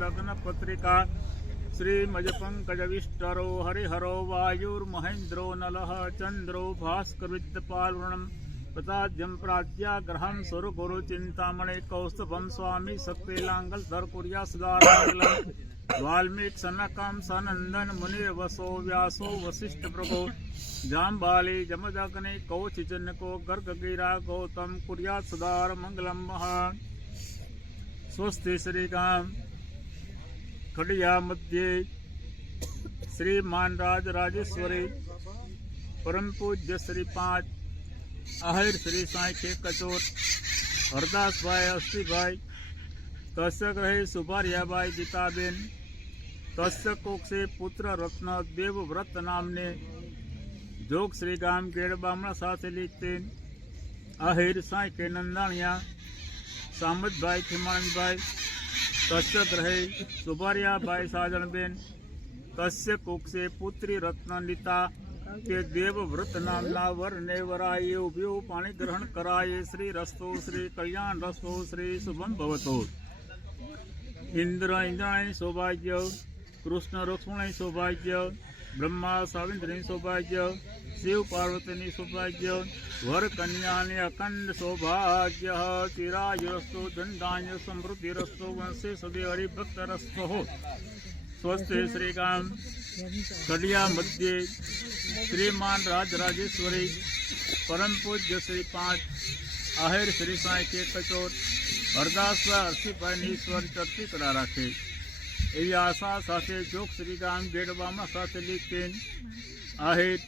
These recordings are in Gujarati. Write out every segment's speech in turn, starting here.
लग्न पत्रिका श्री मजपंकज विष्टरो हरिहरो वायुर्महेन्द्रो नलः चंद्रो भास्करविद्यपालवृणं प्रताद्यं प्राज्ञाग्रहं सुरगुरु चिंतामणि कौस्तभं स्वामी शक्तिलांगलधर कुर्या सदारमंगलम् वाल्मीकि सनकं सनंदन मुनिर्वसो व्यासो वसिष्ठ प्रभो जाम्बाली जमदग्नि कौचिजनको गर्गगिरा गौतम कुर्या सदारमंगलम् महा स्वस्ति श्रीकाम खड़िया मध्य श्रीमान राजेश्वरी परम पूज्य श्री 5 आहिर श्री साई के कचोर हरदास भाई अस्सी भाई तस्क रहे सुबारिया भाई गीताबेन तस्क कोक से पुत्र रत्न देवव्रत नामने जोग श्री गाम गेड़ बामणा साथ लिखते आहिर साई के नंदाणिया सामत भाई खिमानंद भाई कश्यप रहे सुबारिया भाई साजनबेन कश्यप कुक से पुत्री रत्नानिता के देवव्रत नामना वर ने वराये उभ्यो पाणी ग्रहण कराये श्री रस्तो श्री कल्याण रस्तो श्री शुभम भवतो इंद्र इंद्राणी सौभाग्य कृष्ण रुक्ष्मणी सौभाग्य ब्रह्मा सावित्री सौभाग्य शिव पार्वती सौभाग्य वर कन्या अखंड सौभाग्य चिरायुरस्तो दंडाय समृद्धिरस्तो वंशे सदे हरिभक्तरस्तो हो स्वस्ति श्रीकाम कड़िया मध्य श्रीमान राजेश्वरी परम पूज्य श्री 5 आहिर श्री साई के कचोर हरदास हर्षिभाईश्वर चर्ची करा राखे एवी आशा साथे जोग श्री गाम गेडबामा साथे लिखते आहिर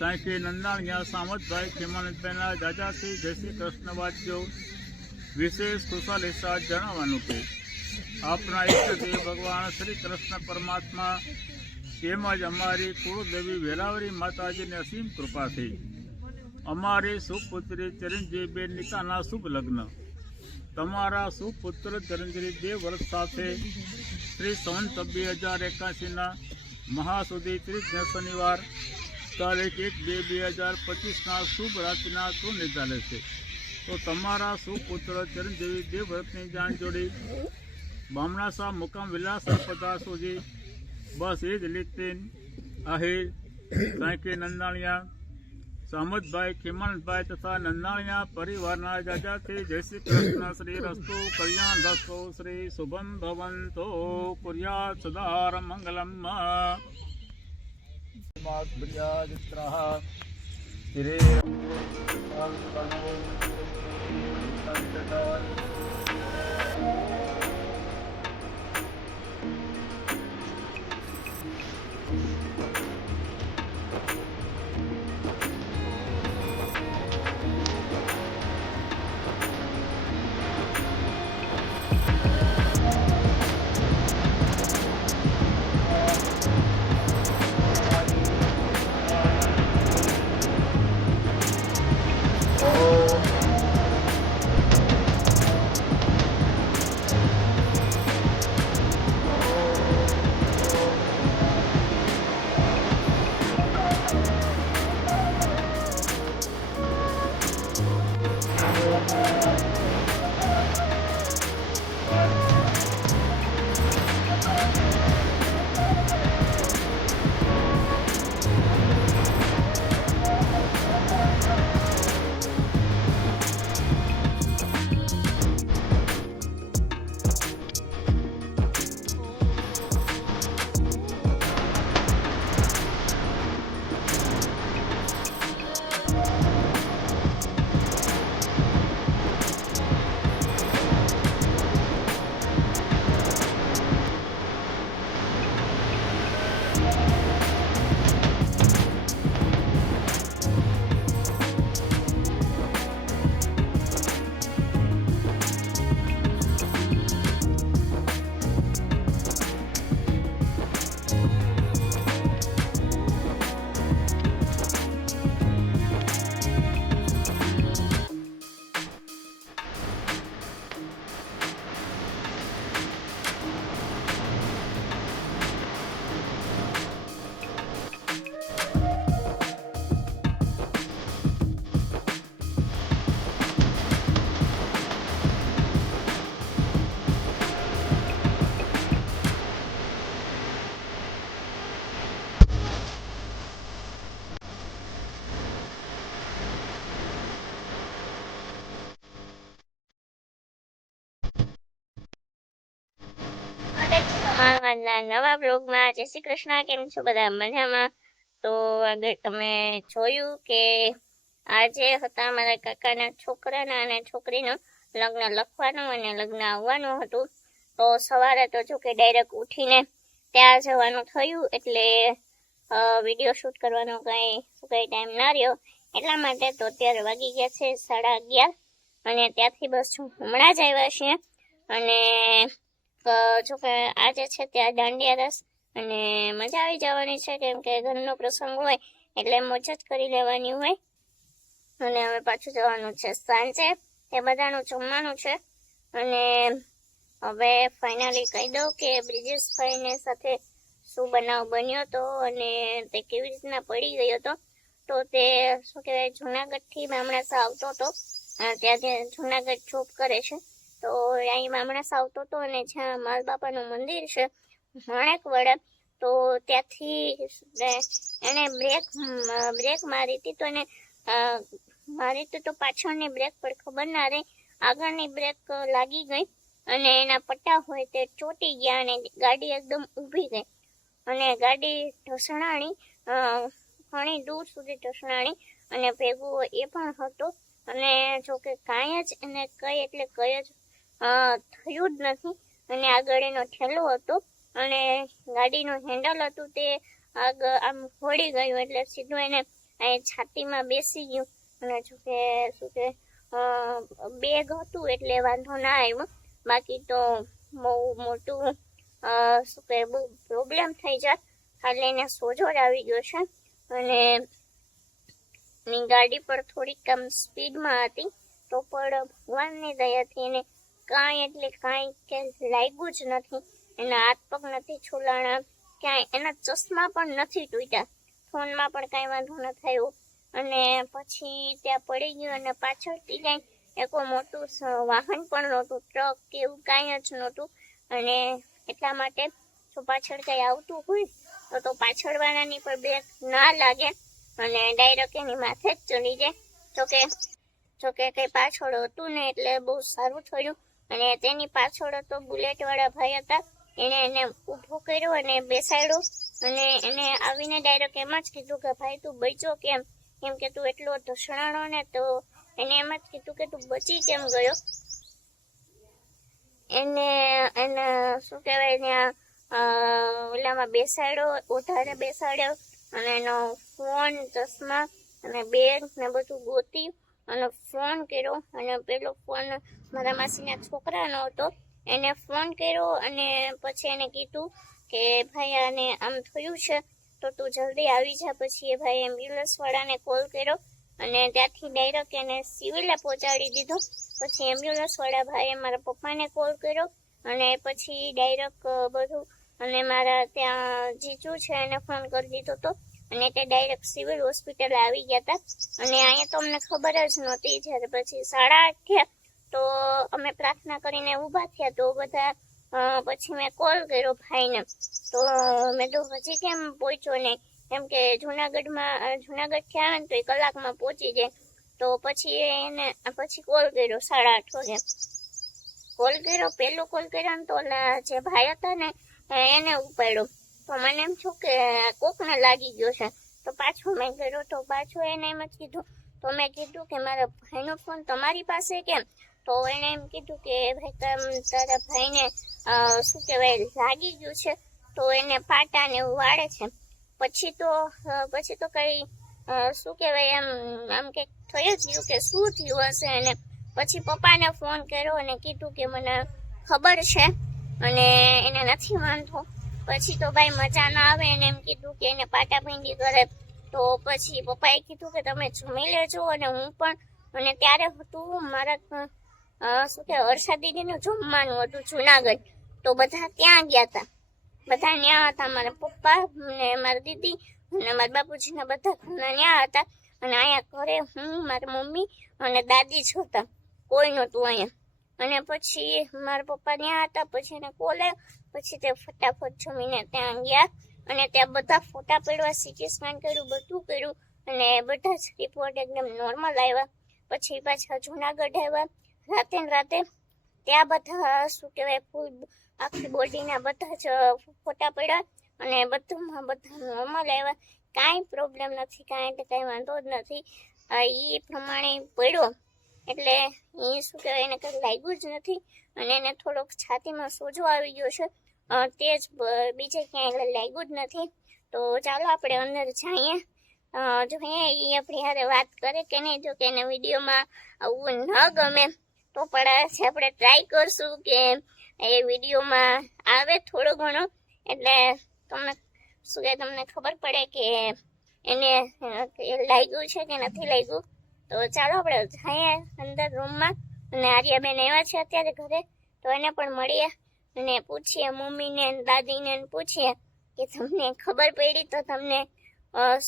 साई के नंदाणिया सामत भाई खेमानंदबेना जाजाથી જય શ્રી કૃષ્ણ વાંચજો વિશેષ કુશલેશા જણાવવાનું કે આપણા ઈષ્ટદેવ ભગવાન શ્રી કૃષ્ણ પરમાત્મા તેમજ અમારી કુળદેવી વેરાવરી માતાજીની અસીમ કૃપાથી અમારી સુપુત્રી ચિરંજીવીબેન નીતાના શુભ લગ્ન તમારા સુપુત્ર ચિરંજીવી દેવવ્રત સાથે શ્રી સંવત 2081ના મહાસુદી ત્રીજના શનિવાર તારીખ 1-2-2025 શુભ રાત્રિના સુનિર્ધારે છે તો તમારા સુપુત્ર ચિરંજીવી દેવવ્રતની જાણ જોડી બામણાસા મુકામ વિલાસા પધારશોજી બસ એ જ લીખતે આહિર સાંઈકે નંદાણિયા સામતભાઈ ખીમાનભાઈ તથા નંદાણિયા પરિવારના જાજાથી જય શ્રી કૃષ્ણ શ્રી રસ્તો કલ્યાણ રસ્તો શ્રી શુભમ ભવંતો કુર્યાત સદાર મંગલમ મારા નવા બ્લોગમાં જય શ્રી કૃષ્ણ. કેમ છો બધા? મજામાં? તો આગળ તમે જોયું કે આજે હતા મારા કાકાના છોકરાના અને છોકરીનું લગ્ન લખવાનું અને લગ્ન આવવાનું હતું. તો સવારે તો જો કે ડાયરેક્ટ ઉઠીને ત્યાં જવાનું થયું, એટલે વિડીયો શૂટ કરવાનો કઈ ટાઈમ ના રહ્યો. એટલા માટે તો અત્યારે વાગી ગયા છે 11:30 અને ત્યાંથી બસ હમણાં જ આવ્યા છીએ. અને જોકે આજે છે ત્યાં દાંડિયા રસ અને મજા આવી જવાની છે, કેમ કે ઘરનો પ્રસંગ હોય એટલે મોજ જ કરી લેવાની હોય. અને હવે પાછું જવાનું છે સાંજે, એ બધાનું જમવાનું છે. અને હવે ફાઇનલી કહી દઉં કે બ્રિજેશભાઈને સાથે શું બનાવ બન્યો હતો અને તે કેવી રીતના પડી ગયો હતો. તો તે શું કહેવાય, જુનાગઢથી મામણાસા આવતો હતો. ત્યાં જુનાગઢ જોબ કરે છે, તો અહીં મામણાસા આવતો હતો અને જ્યાં માલ બાપાનું મંદિર છે માણેકવાડા, તો ત્યાંથી એને બ્રેક મારી હતી. તો એને મારી તો પાછળની બ્રેક પર ખબર ના રહી, આગળની બ્રેક લાગી ગઈ અને એના પટ્ટા હોય તે ચોટી ગયા અને ગાડી એકદમ ઊભી ગઈ અને ગાડી ઢસણાણી, ઘણી દૂર સુધી ઢસણાણી અને ભેગું એ પણ હતું. અને જોકે કાંઈ જ એને કઈ જ થયું જ નથી. અને આગળ એનો ઠેલો હતો અને ગાડીનું હેન્ડલ હતું તે આમ વળી ગયું, એટલે સીધું એને છાતીમાં બેસી ગયું. અને જોકે શું કે બેગ હતું એટલે વાંધો ના આવ્યો, બાકી તો બહુ મોટું શું કે બહુ પ્રોબ્લેમ થઈ જાત. ખાલી એને સોજો જ આવી ગયો છે અને એની ગાડી પર થોડીક આમ સ્પીડમાં હતી, તો પણ ભગવાનની દયાથી એને કાંઈ એટલે કાંઈ કે લાગ્યું જ નથી. એના હાથ પગ નથી છોલાણા, ક્યાંય એના ચશ્મા પણ નથી તૂટ્યા, ફોનમાં પણ કાંઈ વાંધો ન થયો. અને પછી ત્યાં પડી ગયું અને પાછળથી કાંઈ એક મોટું વાહન પણ નહોતું, ટ્રક કે એવું કાંઈ જ નહોતું. અને એટલા માટે જો પાછળ કાંઈ આવતું હોય તો પાછળવાળાની પર બ્રેક ના લાગે અને ડાયરેક્ટ એની માથે જ ચડી જાય. જોકે કંઈ પાછળ હતું ને એટલે બહુ સારું થયું. અને તેની પાછળ તો બુલેટવાળા ભાઈ હતા, એને ઊભો કર્યો અને બેસાડ્યો. અને એને આવીને ડાયરેક્ટ એમ જ કીધું કે ભાઈ તું બચ્યો કેમ કે તું એટલો ઢસણાણો ને. તો એને એમ જ કીધું કે તું બચી કેમ ગયો. એને શું કહેવાય, ત્યાં ઓલામાં બેસાડ્યો, ઓઢાડે બેસાડ્યો અને એનો ફોન, ચશ્મા અને બેગ ને બધું ગોતી અને ફોન કર્યો. અને પેલો ફોન મારા માસીના છોકરાનો હતો, એને ફોન કર્યો અને પછી એને કીધું કે ભાઈ આને આમ થયું છે તો તું જલ્દી આવી જા. પછી એ ભાઈ એમ્બ્યુલન્સવાળાને કોલ કર્યો અને ત્યાંથી ડાયરેક્ટ એને સિવિલે પહોંચાડી દીધો. પછી એમ્બ્યુલન્સવાળા ભાઈએ મારા પપ્પાને કોલ કર્યો અને પછી ડાયરેક્ટ બધું, અને મારા ત્યાં જીજુ છે એને ફોન કરી દીધો હતો અને તે ડાયરેક્ટ સિવિલ હોસ્પિટલ આવી ગયા હતા. અને અહીંયા તો અમને ખબર જ નહોતી. જ્યારે પછી 8:30 થયા તો અમે પ્રાર્થના કરીને ઊભા થયા, તો બધા પછી મેં કોલ કર્યો ભાઈને. તો મેં તો હજી કેમ પહોંચ્યો નહીં, કેમ કે જુનાગઢથી આવે ને તો 1 કલાકમાં પહોંચી જાય. તો પછી એને કોલ કર્યો 8:30 વાગે. કોલ કર્યો, પહેલો કોલ કર્યો ને તો ઓલા જે ભાઈ હતા ને એને ઉપાડ્યો. તો મને એમ થયું કે કોકને લાગી ગયો છે, તો પાછો મેં કર્યો. તો પાછો એને એમ જ કીધું. તો મેં કીધું કે મારા ભાઈનો ફોન તમારી પાસે કેમ? તો એને એમ કીધું કે ભાઈ તારા ભાઈને શું કહેવાય લાગી ગયું છે, તો એને પાટા ને એવું વાળે છે. પછી તો કઈ શું કહેવાય આમ કંઈક થઈ જ ગયું કે શું થયું હશે એને. પછી પપ્પાને ફોન કર્યો અને કીધું કે મને ખબર છે અને એને નથી વાંધો. પછી તો ભાઈ મજા ના આવે, એને એમ કીધું કે એને પાટા ભીંડી કરે. તો પછી પપ્પાએ કીધું કે તમે જમી લેજો અને હું પણ. અને ત્યારે હતું મારા શું કે વર્ષા દીદીનું જમવાનું હતું જુનાગઢ, તો બધા ત્યાં ગયા હતા. બધા ત્યાં હતા, મારા પપ્પા ને મારા દીદી અને મારા બાપુજીના બધા ત્યાં હતા. અને અહીંયા ઘરે હું, મારી મમ્મી અને દાદી જ હતા, કોઈ નહોતું અહીંયા. અને પછી મારા પપ્પા ત્યાં હતા. પછી એને કોલ આવ્યો, પછી તે ફટાફટ જમીને ત્યાં ગયા અને ત્યાં બધા ફોટા પડવા, સીટી સ્કેન કર્યું, બધું કર્યું અને બધા જ રિપોર્ટ એકદમ નોર્મલ આવ્યા. પછી પાછા જુનાગઢ આવ્યા. રાતે ત્યાં બધા શું કહેવાય ફૂલ આખી બોડીના બધા જ ફોટા પડ્યા અને બધુંમાં બધા નોર્મલ આવ્યા. કાંઈ પ્રોબ્લેમ નથી, કાંઈ વાંધો જ નથી. એ પ્રમાણે પડ્યો એટલે એ શું કહેવાય એને કંઈ લાગ્યું જ નથી અને એને થોડોક છાતીમાં સોજો આવી ગયો છે. તે જ બીજે ક્યાંય લાગ્યું જ નથી. તો ચાલો આપણે અંદર જઈએ, જોઈએ એ આપણી હારે વાત કરે કે નહીં. જો કે એને વિડીયોમાં આવું ન ગમે તો પણ આપણે ટ્રાય કરશું કે એ વિડીયોમાં આવે થોડો ઘણો, એટલે તમને શું કે તમને ખબર પડે કે એને લાગ્યું છે કે નથી લાગ્યું. તો ચાલો આપણે જઈએ અંદર રૂમમાં અને આર્યાબેન આવ્યા છે અત્યારે ઘરે, તો એને પણ મળીએ અને પૂછીએ મમ્મીને દાદીને પૂછીએ કે તમને ખબર પડી તો તમને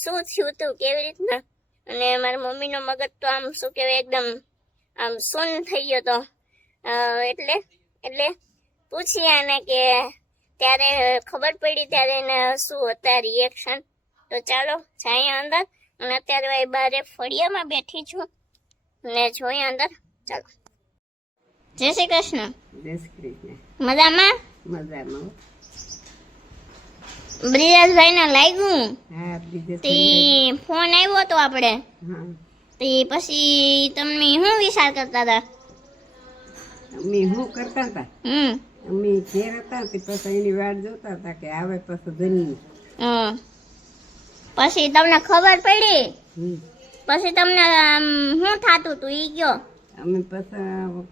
શું થયું હતું, કેવી રીતના. અને મારા મમ્મીનો મગજ તો આમ શું કહેવાય એકદમ આમ શૂન્ય થઈ ગયો હતો. એટલે પૂછીએ એને કે ત્યારે ખબર પડી ત્યારે એને શું હતા રિએક્શન. તો ચાલો જઈએ અંદર અને અત્યારે ભાઈ બારે ફળિયામાં બેઠી છું ને જોઈએ અંદર. ચાલો. જય શ્રી કૃષ્ણ. જય શ્રી કૃષ્ણ. મજામાં? મજામાં. બ્રિજાસભાઈ ને લાગ્યું હા, બીજે તે ફોન આવ્યો તો આપણે હા. તે પછી તમે શું વિચાર કરતા હતા? અમે શું કરતા હતા? અમે ઘેર હતા તે પછી એની વાટ જોતા હતા કે આવે પછી જમીએ. પછી તમને ખબર પડી હમ. પછી તમને શું થાતું તું ઈ કયો? અમે પછી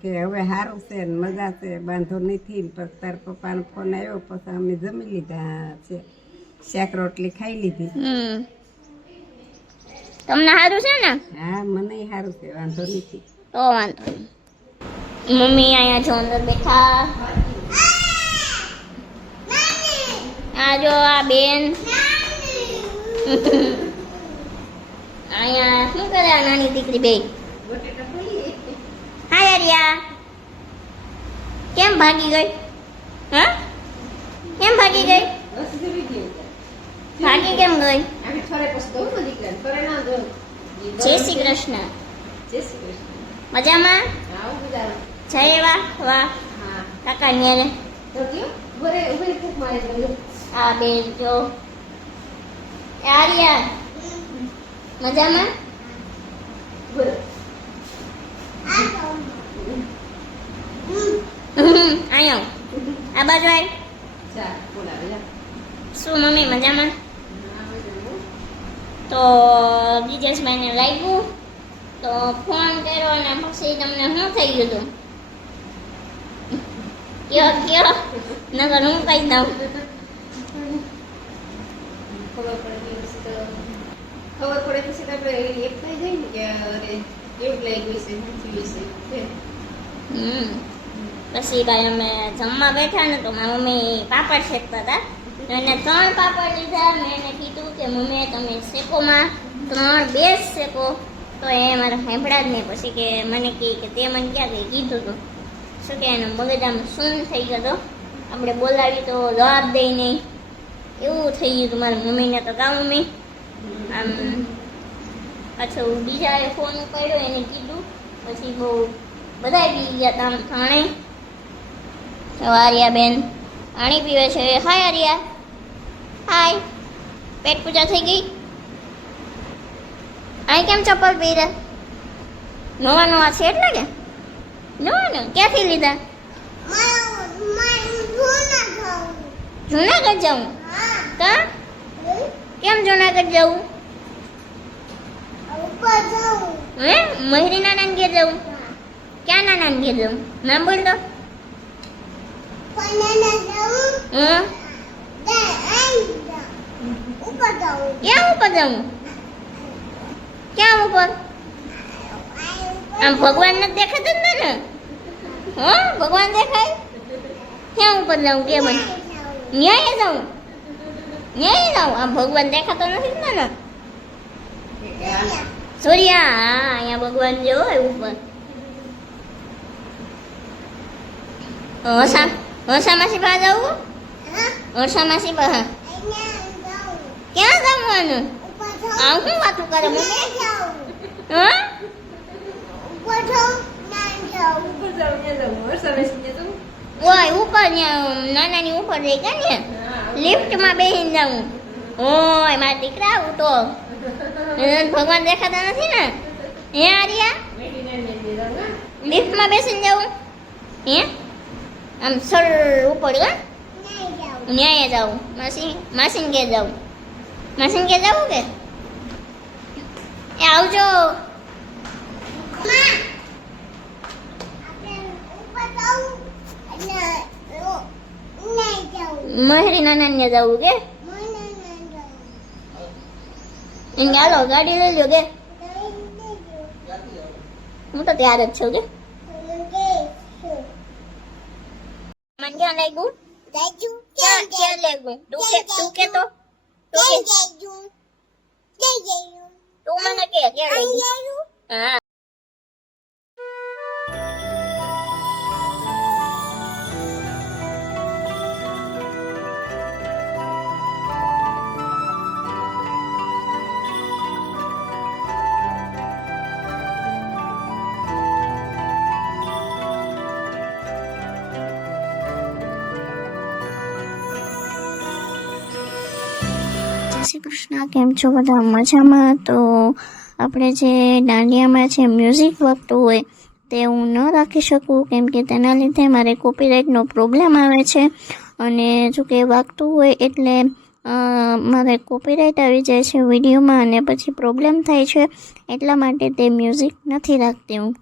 કે હવે સારું છે ને મજા છે, બાંધો નથી ને પછી તાર પપ્પાનો ફોન આવ્યો પછી અમે જમી લીધા છે, શાક રોટલી ખાઈ લીધી. તમને સારું છે ને? હા, મને સારું છે, વાંધો નથી. તો વાંધો નહીં. મમ્મી અહીંયા જો અંદર બેઠા. આ જો આ બેન અહીંયા શું કરે આ નાની દીકરી બે? હાય આર્યા, કેમ ભાગી ગઈ? હા, કેમ ભાગી ગઈ? ભાગી કેમ ગઈ? જય શ્રી કૃષ્ણ. મજામાં? જય વાહ વાહ કાકા ન્યારે આ બે જો આર્યા મજામાં? આયો આ બાજુ આય. શું મમ્મી મજામાં? તો બ્રિજેશભાઈને લાગ્યું તો ફોન કર્યો અને પછી તમને શું થઈ ગયું હતું? કયો કયો નગર હું કહી દઉં. ખબર પડે પછી આપણે એક થઈ જાય ને કે અરે એવું લાગ્યું છે, શું થયું છે. પછી ભાઈ અમે જમવા બેઠા ને તો મારી મમ્મી પાપડ શેકતા હતા. એને 3 પાપડ લીધા. મેં એને કીધું કે મમ્મી તમે શેકોમાં 3 બે શેકો, તો એ મારા સાંભળ્યા જ નહીં. પછી કે મને કહે કે તે મને ક્યાં કંઈ કીધું હતું. શું કે એનો મગજ આમ શૂન્ય થઈ ગયો હતો, આપણે બોલાવી તો જવાબ દઈ નહીં, એવું થઈ ગયું હતું મારા મમ્મીને. તો કા મમ્મી આમ પાછું બીજાએ ફોન કર્યો એને કીધું, પછી બહુ બધા પી ગયા હતા આમ થાણે. આર્યા બેન પાણી પીવે છે. હાય આર્યા, હાય. પેટ પૂજા થઈ ગઈ? અહીં કેમ ચપ્પલ પહેર્યા? નવા નવા છે એટલે કે નવા ક્યાંથી લીધા? જુનાગઢ જાઉં? કા કેમ જુનાગઢ જવું? હે મહેરી નાના ઘેર જવું? ક્યાં નાના ઘેર જવું? નામ બોલ તો. ક્યાં ઉપર જવું? ક્યાં ઉપર? આમ ભગવાન નથી દેખાતા ને? હા ભગવાન દેખાય? ક્યાં ઉપર જવું કે મને? ન્યાય જાઉં? ન્યાય જાઉં? આમ ભગવાન દેખાતો નથી ને? સૂર્યા હા અહીંયા ભગવાન જેવો હોય ઉપર. હસા માસી પા જવું? હસા માસી પા ક્યાં જવાનું? આમ શું વાતું કરે મમ્મી? હા ઉપર જાવ ત્યાં જાવ વર્ષા બેસીને તો ઓય ઉપર ત્યાં નાનાની ઉપર જઈ ગયા ને લિફ્ટમાં બેસીને જાઉં ઓય મારા દીકરા હું તો ભગવાન દેખાતા નથી ને હે આર્યા લિફ્ટમાં બેસીને જાઉં હે આમ સર ઉપર ગા ન્યાય જાઉં માસીને ઘેર જાઉં માસીને ઘેર જાવું કે એ આવજો મહેરી નાના જવું કે એને હાલો ગાડી લઈ લ્યો કે હું તો તૈયાર જ છું કે મને ક્યાં લાગ્યું ક્યાં લાગ્યું તું કે તો તું મને કે ક્યાં લાગ્યું હા જય શ્રી કૃષ્ણ કેમ છો બધા મજામાં તો આપણે જે દાંડિયામાં જે મ્યુઝિક વાગતું હોય તે હું ન રાખી શકું કેમ કે તેના લીધે મારે કોપીરાઇટનો પ્રોબ્લેમ આવે છે અને જો કે વાગતું હોય એટલે મારે કોપીરાઇટ આવી જાય છે વિડીયોમાં અને પછી પ્રોબ્લેમ થાય છે એટલા માટે તે મ્યુઝિક નથી રાખતી હું